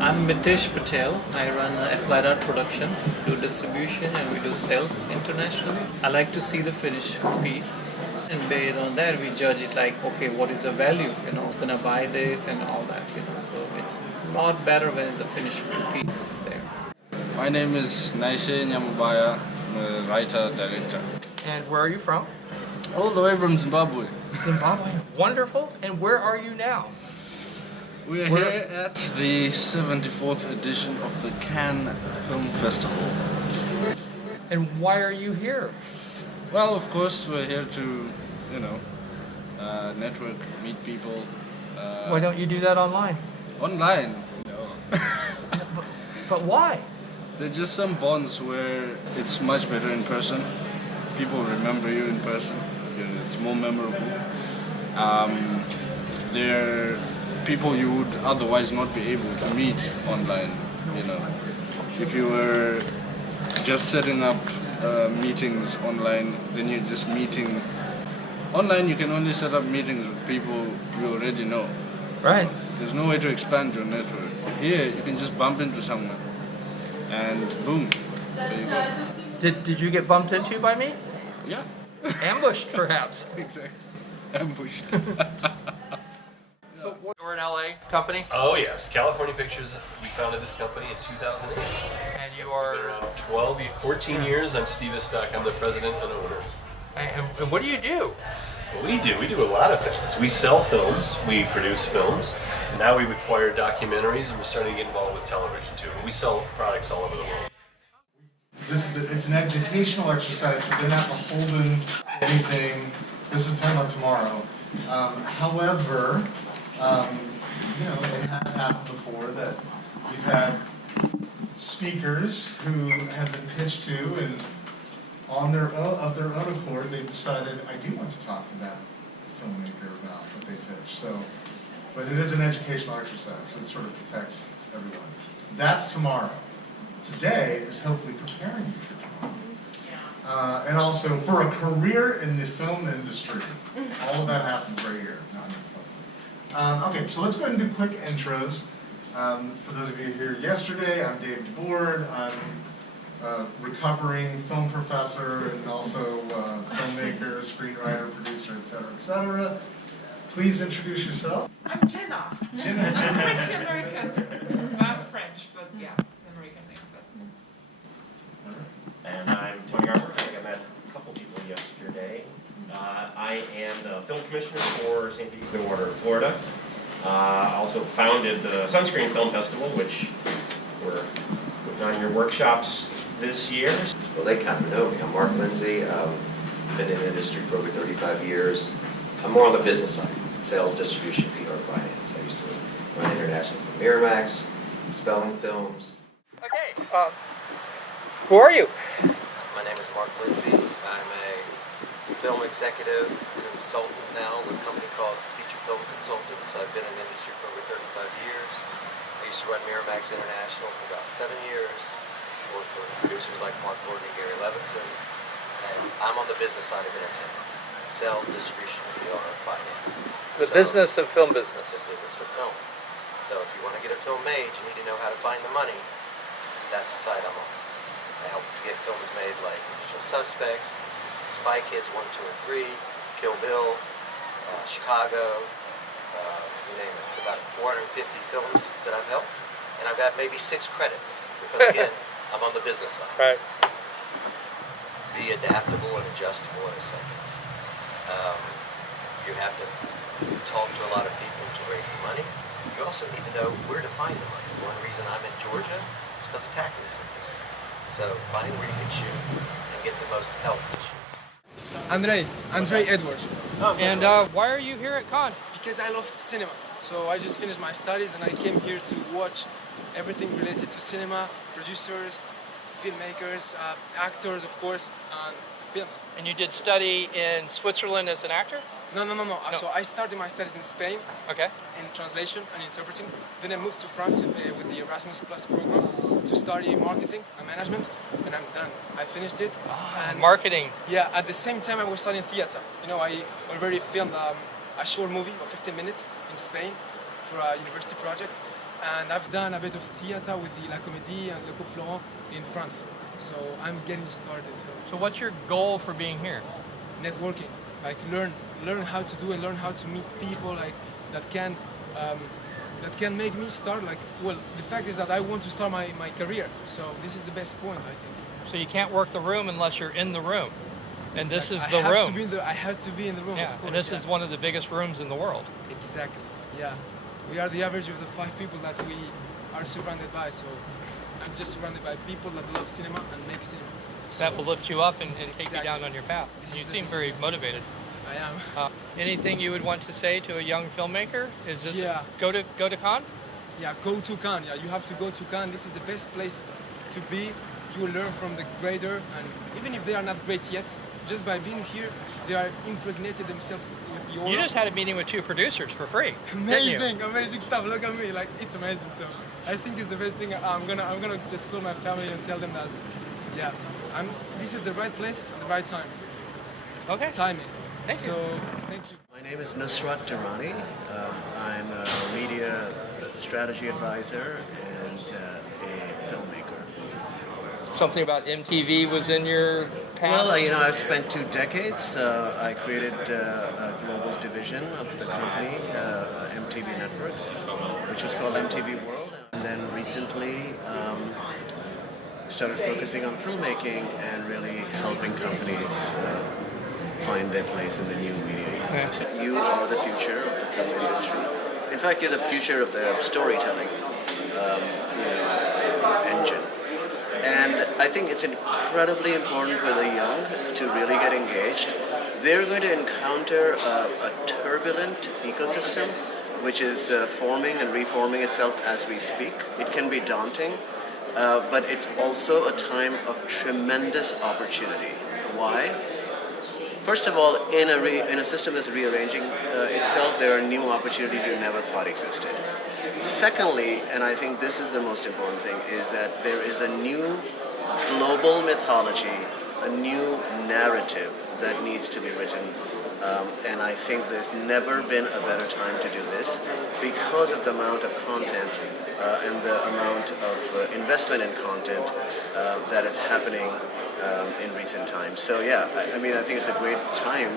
I'm Mitesh Patel. I run Applied Art Production, do distribution, and we do sales internationally. I like to see the finished piece, and based on that, we judge it like, okay, what is the value? Gonna buy this and all that. So it's a lot better when it's a finished piece is there. My name is Naishe Nyamubaya. I'm a writer, director. And where are you from? All the way from Zimbabwe. Zimbabwe. Wonderful. And where are you now? We're here at the 74th edition of the Cannes Film Festival. And why are you here? Well, of course, we're here to, network, meet people. Why don't you do that online? Online? No. But why? There's just some bonds where it's much better in person. People remember you in person. It's more memorable. They're people you would otherwise not be able to meet online. If you were just setting up meetings online, then you're just meeting. Online, you can only set up meetings with people you already know. Right. There's no way to expand your network. Here, you can just bump into someone, and boom, there you go. Did you get bumped into by me? Yeah. Ambushed, perhaps. Exactly. Ambushed. So you're an LA company? Oh yes, California Pictures. We founded this company in 2008. And you are... Been around 14 years. I'm Steve Istock. I'm the president and owner. And what do you do? What we do a lot of things. We sell films, we produce films. Now we've acquired documentaries, and we're starting to get involved with television too. We sell products all over the world. It's an educational exercise, so they're not beholden to anything. This is talking about tomorrow. However, it has happened before that we've had speakers who have been pitched to, and of their own accord, they've decided, I do want to talk to that filmmaker about what they pitched. But it is an educational exercise, so it sort of protects everyone. That's tomorrow. Today is hopefully preparing you for tomorrow. And also for a career in the film industry. All of that happens right here. Okay, so let's go ahead and do quick intros. For those of you here yesterday, I'm Dave DeBoard. I'm a recovering film professor and also filmmaker, screenwriter, producer, etc. Please introduce yourself. I'm Jenna. Jenna's I'm French American. I'm French, but yeah, it's an American name. So that's And I'm Tony Armour. I think I met a couple people yesterday. I am the film commissioner for St. Pete, Clearwater, Florida. Also founded the Sunscreen Film Festival, which we're putting on your workshops this year. Well, they kind of know me. I'm Mark Lindsay. Been in the industry for over 35 years. I'm more on the business side, sales, distribution, PR, finance. I used to run international for Miramax, Spelling Films. Okay, who are you? My name is Mark Lindsay. I'm a film executive consultant now with a company called Feature Film Consultants. I've been in the industry for over 35 years. I used to run Miramax International for about 7 years. Worked for producers like Mark Gordon and Gary Levinson. And I'm on the business side of entertainment. Sales, distribution, PR, finance. The business of film business. The business of film. So if you want to get a film made, you need to know how to find the money. That's the side I'm on. I help get films made like Usual Suspects, Spy Kids 1, 2, and 3, Kill Bill, Chicago, you name it. It's about 450 films that I've helped. And I've got maybe 6 credits. Because again, I'm on the business side. Right. Be adaptable and adjustable in a second. You have to talk to a lot of people to raise the money. You also need to know where to find the money. One reason I'm in Georgia is because of tax incentives. So find where you can shoot and get the most help to shoot. Andre Edwards. And why are you here at Cannes? Because I love cinema. So I just finished my studies and I came here to watch everything related to cinema, producers, filmmakers, actors, of course, and films. And you did study in Switzerland as an actor? No. So I started my studies in Spain. Okay. In translation and interpreting. Then I moved to France with the Erasmus Plus program to study marketing and management, and I'm done. I finished it. And marketing. Yeah. At the same time, I was studying theater. I already filmed a short movie of 15 minutes in Spain for a university project, and I've done a bit of theater with the La Comédie and Le Coq Florent in France. So I'm getting started. So what's your goal for being here? Networking, like learn how to do and learn how to meet people like that can make me start like, well, the fact is that I want to start my career, so this is the best point, I think. So you can't work the room unless you're in the room, and this is I the have room. To be in the, I have to be in the room. Yeah, of course, and this is one of the biggest rooms in the world. Exactly. Yeah, we are the average of the 5 people that we are surrounded by. So I'm just surrounded by people that love cinema and make cinema. So That will lift you up and take you Exactly. down on your path. This You is the- seem this- very motivated. I am. Anything you would want to say to a young filmmaker? Is this Yeah. go to Cannes? Yeah, go to Cannes. Yeah, you have to go to Cannes. This is the best place to be. You will learn from the greater, and even if they are not great yet, just by being here, they are impregnated themselves with the aura. You just had a meeting with 2 producers for free. didn't you? Amazing stuff. Look at me, like it's amazing. So I think it's the best thing. I'm gonna just call my family and tell them that, yeah, this is the right place and the right time. Okay. Timing. Thank you. So thank you. My name is Nusrat Durrani. I'm a media strategy advisor and a filmmaker. Something about MTV was in your past? Well, I've spent 2 decades. I created a global division of the company, MTV Networks, which was called MTV World. And then recently started focusing on filmmaking and really helping companies find their place in the new media ecosystem. You are the future of the film industry. In fact, you're the future of the storytelling engine. And I think it's incredibly important for the young to really get engaged. They're going to encounter a turbulent ecosystem which is forming and reforming itself as we speak. It can be daunting, but it's also a time of tremendous opportunity. Why? First of all, in a system that's rearranging itself, there are new opportunities you never thought existed. Secondly, and I think this is the most important thing, is that there is a new global mythology, a new narrative that needs to be written. And I think there's never been a better time to do this because of the amount of content and the amount of investment in content that is happening in recent times. So yeah, I think it's a great time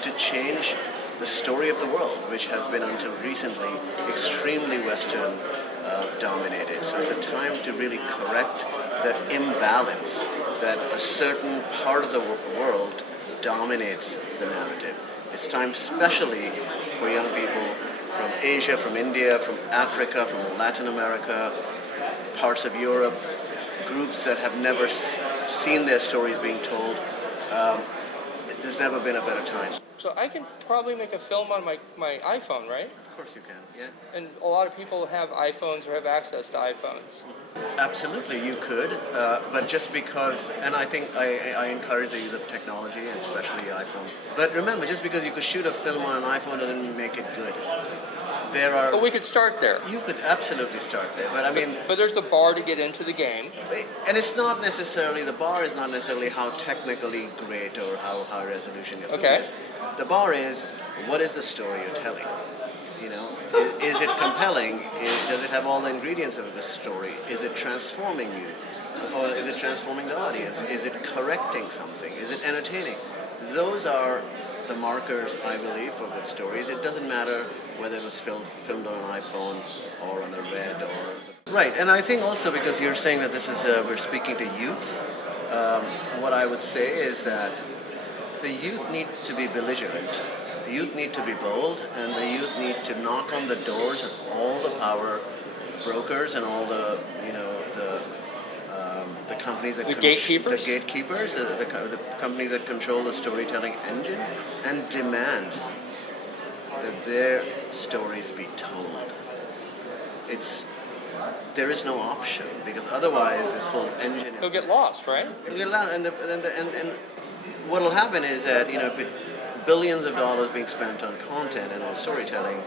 to change the story of the world, which has been until recently extremely Western dominated. So it's a time to really correct the imbalance that a certain part of the world dominates the narrative. It's time especially for young people from Asia, from India, from Africa, from Latin America, parts of Europe, groups that have never seen their stories being told. There's never been a better time. So I can probably make a film on my iPhone, right? Of course you can, yeah. And a lot of people have iPhones or have access to iPhones. Absolutely, you could, but just because, and I think I encourage the use of technology, and especially iPhone. But remember, just because you could shoot a film on an iPhone doesn't make it good. There are. But we could start there. You could absolutely start there, but I mean. But there's the bar to get into the game. And it's not necessarily, the bar is not necessarily how technically great or how high resolution your film is. The bar is, what is the story you're telling? You know, is it compelling? Does it have all the ingredients of a story? Is it transforming you? Or is it transforming the audience? Is it correcting something? Is it entertaining? Those are the markers, I believe, for good stories. It doesn't matter whether it was filmed on an iPhone or on a Red or... Right, and I think also because you're saying that this is, we're speaking to youth, what I would say is that the youth need to be belligerent. The youth need to be bold, and the youth need to knock on the doors of all the power brokers and all the, the companies that... The gatekeepers? The gatekeepers, the companies that control the storytelling engine, and demand that their stories be told. There is no option, because otherwise this whole engine... They'll get lost, right? It'll get lost, and what will happen is that, billions of dollars being spent on content and on storytelling,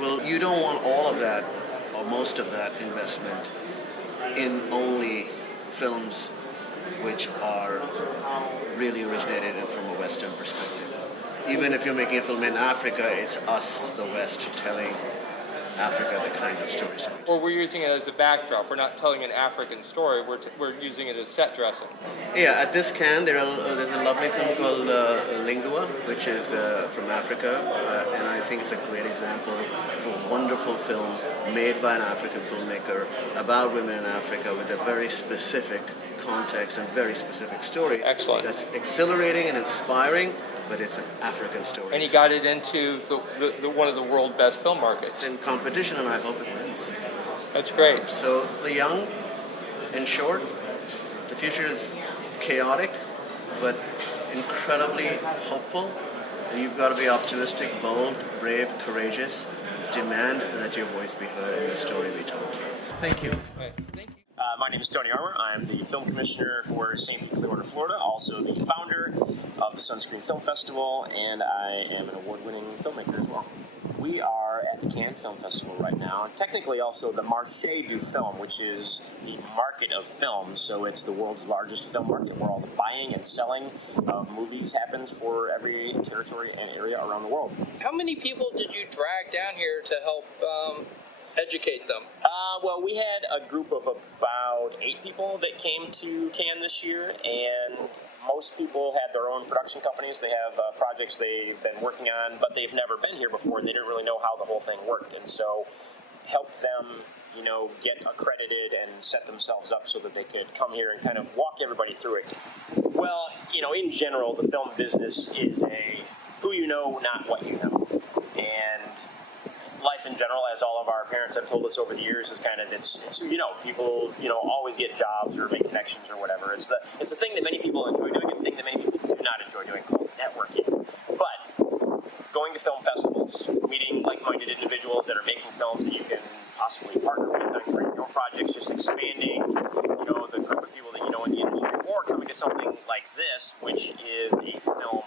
well, you don't want all of that, or most of that investment in only films which are really originated from a Western perspective. Even if you're making a film in Africa, it's us, the West, telling Africa the kinds of stories to be told. Or we're using it as a backdrop. We're not telling an African story. We're using it as set dressing. Yeah, at this can there's a lovely film called Lingua, which is from Africa, and I think it's a great example of a wonderful film made by an African filmmaker about women in Africa with a very specific context and very specific story. Excellent. That's exhilarating and inspiring, but it's an African story. And he got it into the one of the world's best film markets. It's in competition, and I hope it wins. That's great. So the young, in short, the future is chaotic, but incredibly hopeful. And you've got to be optimistic, bold, brave, courageous. Demand that your voice be heard and your story be told. Thank you. Right. Thank you. My name is Tony Armour. I'm the film commissioner for St. Pete, Clearwater, Florida, also the founder of the Sunscreen Film Festival, and I am an award-winning filmmaker as well. We are at the Cannes Film Festival right now, and technically also the Marché du Film, which is the market of film. So it's the world's largest film market where all the buying and selling of movies happens for every territory and area around the world. How many people did you drag down here to help educate them? Well, we had a group of about 8 people that came to Cannes this year, and most people had their own production companies. They have projects they've been working on, but they've never been here before, and they didn't really know how the whole thing worked, and so helped them, get accredited and set themselves up so that they could come here and kind of walk everybody through it. Well, in general, the film business is a who you know, not what you know, and life in general, as all of our parents have told us over the years, is kind of it's who you know. People always get jobs or make connections or whatever. It's the thing that many people enjoy doing and the thing that many people do not enjoy doing, called networking. But going to film festivals, meeting like-minded individuals that are making films that you can possibly partner with on creating your own projects, just expanding the group of people that you know in the industry, or coming to something like this, which is a film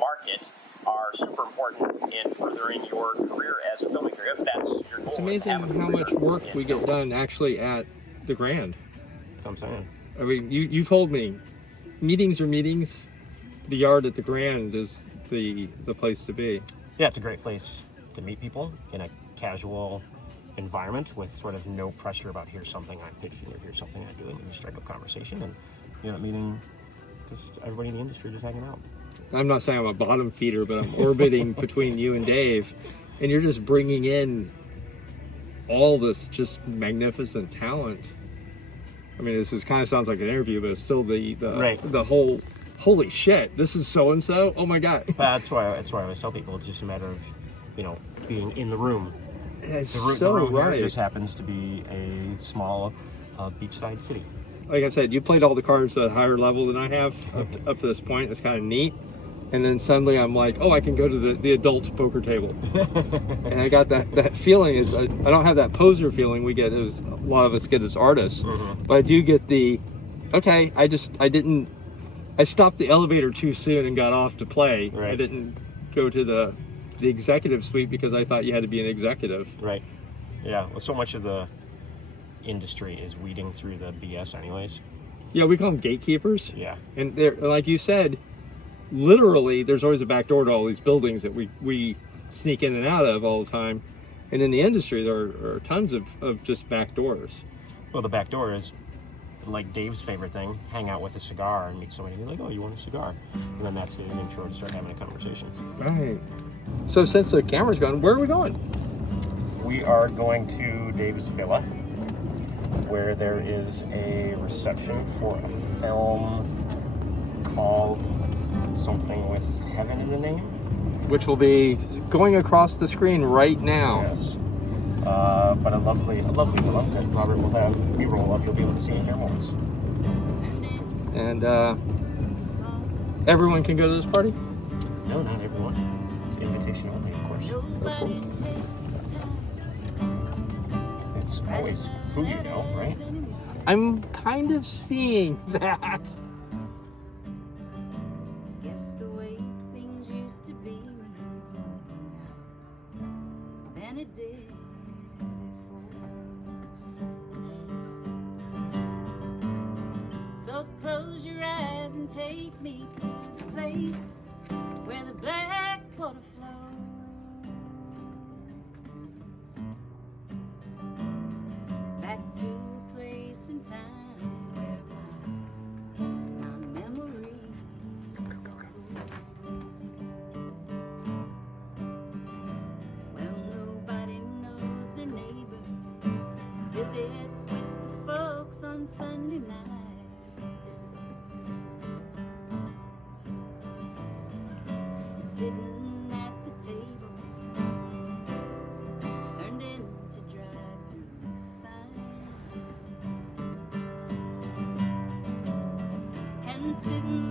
market, are super important in furthering your career as a filmmaker, if that's your goal. It's amazing how much work we get done actually at the Grand. I'm saying. I mean, you told me meetings are meetings. The yard at the Grand is the place to be. Yeah, it's a great place to meet people in a casual environment with sort of no pressure about here's something I'm pitching or here's something I'm doing. You strike up conversation and meeting just everybody in the industry just hanging out. I'm not saying I'm a bottom feeder, but I'm orbiting between you and Dave, and you're just bringing in all this just magnificent talent. I mean, this kind of sounds like an interview, but it's still the whole, holy shit, this is so and so. Oh my god. That's why I always tell people it's just a matter of being in the room. That's The room here just happens to be a small beachside city. Like I said, you played all the cards at a higher level than I have up to this point. It's kind of neat. And then suddenly I'm like, oh, I can go to the adult poker table. And I got that feeling. I don't have that poser feeling we get, as a lot of us get as artists. Mm-hmm. But I do get I stopped the elevator too soon and got off to play. Right. I didn't go to the executive suite because I thought you had to be an executive. Right. Yeah. Well, so much of the industry is weeding through the BS anyways. Yeah, we call them gatekeepers. Yeah. And they're, like you said, literally there's always a back door to all these buildings that we sneak in and out of all the time. And in the industry there are tons of just back doors. Well, the back door is like Dave's favorite thing, hang out with a cigar and meet somebody and be like, oh, you want a cigar? And then that's his intro to start having a conversation. Right. So since the camera's gone, where are we going? We are going to Dave's Villa, where there is a reception for a film called something with heaven in the name. Which will be going across the screen right now. Yes. But a lovely film that Robert will have B-roll of. You'll be able to see in here moments. And everyone can go to this party? No, not everyone. It's invitation only, of course. It's always who you know, right? I'm kind of seeing that. Guess the way things used to be means more now than it did before. So close your eyes and take me to the place where the black water flows. sitting at the table turned into drive-through signs. And sitting